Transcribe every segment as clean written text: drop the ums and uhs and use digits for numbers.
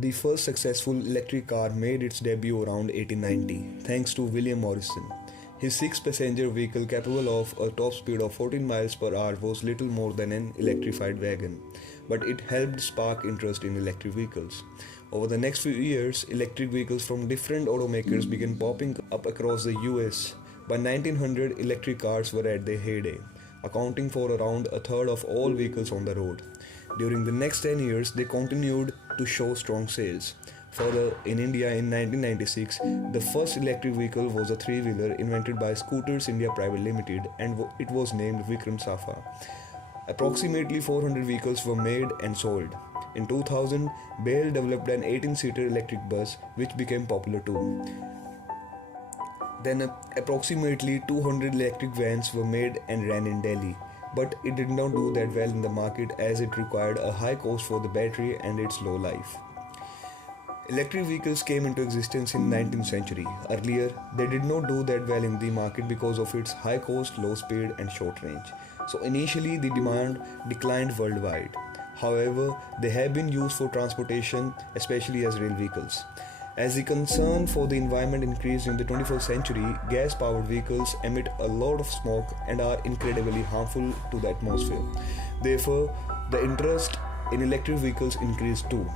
The first successful electric car made its debut around 1890 thanks to William Morrison. His six-passenger vehicle capable of a top speed of 14 miles per hour was little more than an electrified wagon, but it helped spark interest in electric vehicles. Over the next few years, electric vehicles from different automakers began popping up across the US. By 1900, electric cars were at their heyday, accounting for around a third of all vehicles on the road. During the next 10 years, they continued to show strong sales. Further, in India in 1996, the first electric vehicle was a three-wheeler invented by Scooters India Private Limited and it was named Vikram Safa. Approximately 400 vehicles were made and sold. In 2000, BEL developed an 18-seater electric bus which became popular too. Then approximately 200 electric vans were made and ran in Delhi, but it did not do that well in the market as it required a high cost for the battery and its low life. Electric vehicles came into existence in 19th century. Earlier, they did not do that well in the market because of its high cost, low speed and short range. So initially the demand declined worldwide. However, they have been used for transportation, especially as rail vehicles. As the concern for the environment increased in the 21st century, gas-powered vehicles emit a lot of smoke and are incredibly harmful to the atmosphere. Therefore, the interest in electric vehicles increased too.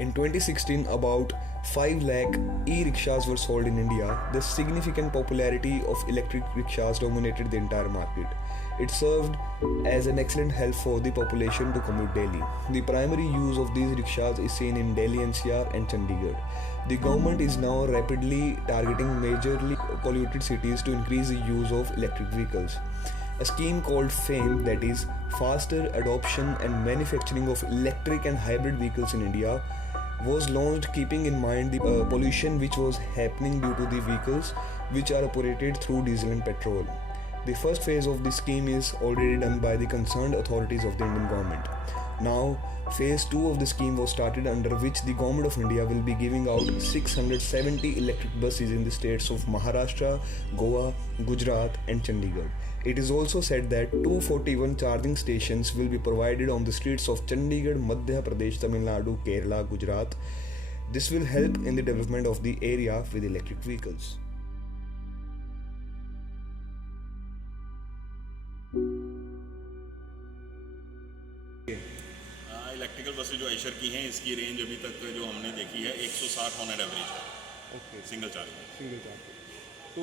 In 2016, about 5 lakh e-rickshaws were sold in India. The significant popularity of electric rickshaws dominated the entire market. It served as an excellent help for the population to commute daily. The primary use of these rickshaws is seen in Delhi NCR and Chandigarh. The government is now rapidly targeting majorly polluted cities to increase the use of electric vehicles. A scheme called FAME, that is Faster Adoption and Manufacturing of Electric and Hybrid Vehicles in India, was launched keeping in mind the pollution which was happening due to the vehicles which are operated through diesel and petrol. The first phase of the scheme is already done by the concerned authorities of the Indian government. Now, phase 2 of the scheme was started, under which the government of India will be giving out 670 electric buses in the states of Maharashtra, Goa, Gujarat and Chandigarh. It is also said that 241 charging stations will be provided on the streets of Chandigarh, Madhya Pradesh, Tamil Nadu, Kerala, Gujarat. This will help in the development of the area with electric vehicles. Electrical बसें जो आइशर की हैं, इसकी range अभी तक जो हमने देखी है 160 ऑन एन एवरेज है। Okay, single charge. तो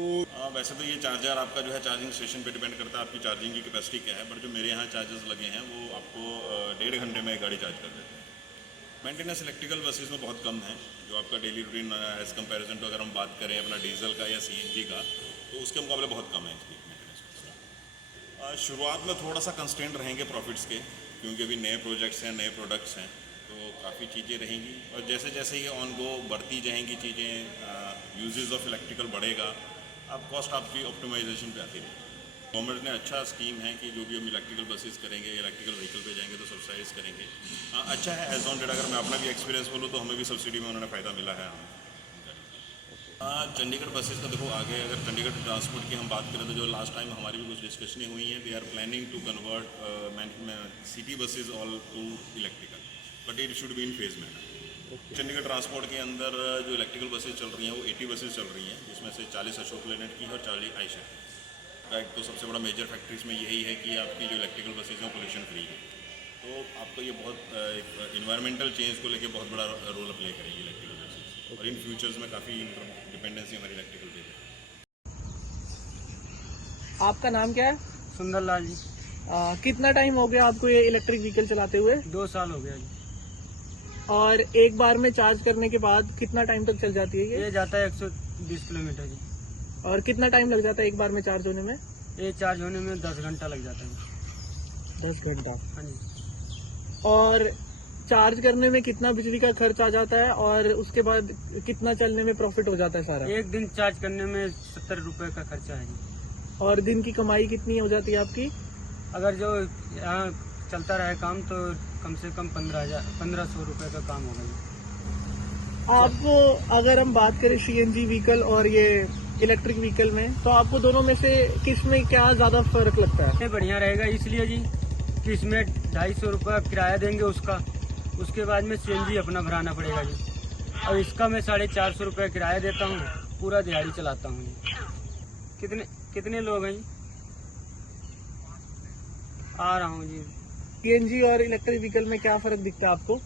वैसे तो ये चार्जर आपका जो है चार्जिंग स्टेशन पे डिपेंड करता है आपकी चार्जिंग की कैपेसिटी क्या है, बट जो मेरे यहाँ चार्जर्स लगे हैं वो आपको 1.5 घंटे में गाड़ी चार्ज कर देते हैं। मेंटेनेंस इलेक्ट्रिकल बसेस में बहुत कम है, जो आपका डेली रूटीन एज़ कंपैरिजन तो अगर हम बात करें अपना डीजल का या सीएनजी का, तो उसके मुकाबले बहुत कम है इसकी मेंटेनेंस। शुरुआत में थोड़ा सा कंस्ट्रेंट रहेंगे प्रॉफिट्स के, क्योंकि अभी नए प्रोजेक्ट्स हैं, नए प्रोडक्ट्स हैं, तो काफ़ी चीज़ें रहेंगी और जैसे जैसे ये ऑन गो बढ़ती जाएंगी चीज़ें, यूजेस ऑफ इलेक्ट्रिकल बढ़ेगा, अब कॉस्ट आपकी ऑप्टिमाइजेशन पे आती रहेगी। गवर्नमेंट ने अच्छा स्कीम है कि जो भी हम इलेक्ट्रिकल बसेस करेंगे, इलेक्ट्रिकल व्हीकल पे जाएंगे तो सब्सिडाइज करेंगे। अच्छा है, एज ऑन डेट अगर मैं अपना भी एक्सपीरियंस बोलूँ तो हमें भी सब्सिडी में उन्होंने फ़ायदा मिला है। चंडीगढ़ बसेस का देखो, आगे अगर चंडीगढ़ ट्रांसपोर्ट की हम बात करें तो जो लास्ट टाइम हमारी भी कुछ डिस्कशनें हुई हैं, they are planning to convert city buses all to electrical, but it should be in phase manner. Chandigarh transport के अंदर जो इलेक्ट्रिकल बसेस चल रही हैं वो 80 बसेस चल रही हैं, जिसमें से 40 अशोक लेनेट की और 40 आइशर की। तो सबसे बड़ा मेजर फैक्ट्रीज में यही है कि आपकी जो इलेक्ट्रिकल बसेज हैं पोल्यूशन फ्री है, तो आपको ये बहुत इन्वायरमेंटल चेंज को लेकर बहुत बड़ा रोल प्ले करेगी इलेक्ट्रिकल बसेज, और इन फ्यूचर्स में काफ़ी डिपेंडेंसी हमारी इलेक्ट्रिकल पे है। आपका नाम क्या है? सुंदरलाल जी। कितना टाइम हो गया आपको ये इलेक्ट्रिक व्हीकल चलाते हुए? 2 साल हो गया जी। और एक बार में चार्ज करने के बाद कितना टाइम तक चल जाती है ये जाता है 120 किलोमीटर जी। और कितना टाइम लग जाता है एक बार में चार्ज होने में? ये चार्ज होने में 10 घंटा लग जाता है। 10 घंटा? हाँ जी। और चार्ज करने में कितना बिजली का खर्च आ जाता है और उसके बाद कितना चलने में प्रॉफिट हो जाता है सारा? एक दिन चार्ज करने में 70 रुपये का खर्चा है जी। और दिन की कमाई कितनी हो जाती है आपकी? अगर जो यहाँ चलता रहे काम तो कम से कम 1500 रुपये का काम होगा जी। आप अगर हम बात करें सीएनजी व्हीकल और ये इलेक्ट्रिक व्हीकल में, तो आपको दोनों में से किस में क्या ज्यादा फर्क लगता है? ये बढ़िया रहेगा इसलिए जी कि इसमें 250 रुपये किराया देंगे उसका, उसके बाद में सीएनजी अपना भराना पड़ेगा जी। और इसका मैं 450 रुपये किराया देता हूँ, पूरा दिहाड़ी चलाता हूँ जी। कितने कितने लोग हैं जी? आ रहा हूँ जी। सीएनजी और इलेक्ट्रिक व्हीकल में क्या फर्क दिखता है आपको?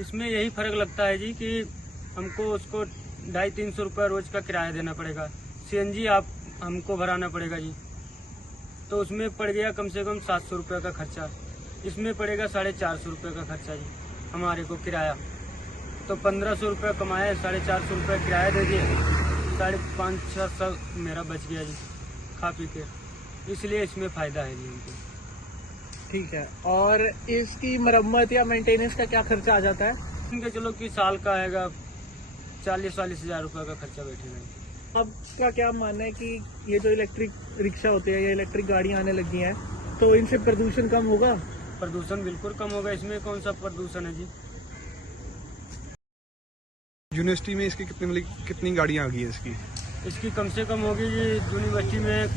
इसमें यही फर्क लगता है जी कि हमको उसको 250-300 रुपये रोज का किराया देना पड़ेगा। सीएनजी आप हमको भराना पड़ेगा जी, तो उसमें पड़ गया कम से कम 700 रुपये का खर्चा। इसमें पड़ेगा 450 रुपये का खर्चा जी हमारे को किराया। तो 1500 रुपये कमाया, 450 रुपये किराया दे दिए, 550-600 मेरा बच गया जी खा पी के। इसलिए इसमें फ़ायदा है जी हमको। ठीक है। और इसकी मरम्मत या मेंटेनेंस का क्या खर्चा आ जाता है? इनके चलो कि साल का आएगा 40-40 हज़ार रुपये का खर्चा बैठेगा। आपका क्या मानना है कि ये जो इलेक्ट्रिक रिक्शा होते हैं या इलेक्ट्रिक गाड़ियां आने लगी हैं तो इनसे प्रदूषण कम होगा? प्रदूषण बिल्कुल कम होगा। इसमें कौन सा प्रदूषण है जी? यूनिवर्सिटी में इसकी कितनी गाड़ियाँ आ गई है इसकी? इसकी कम से कम होगी जी यूनिवर्सिटी में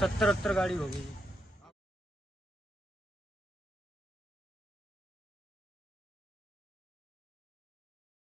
70-80 गाड़ी होगी जी।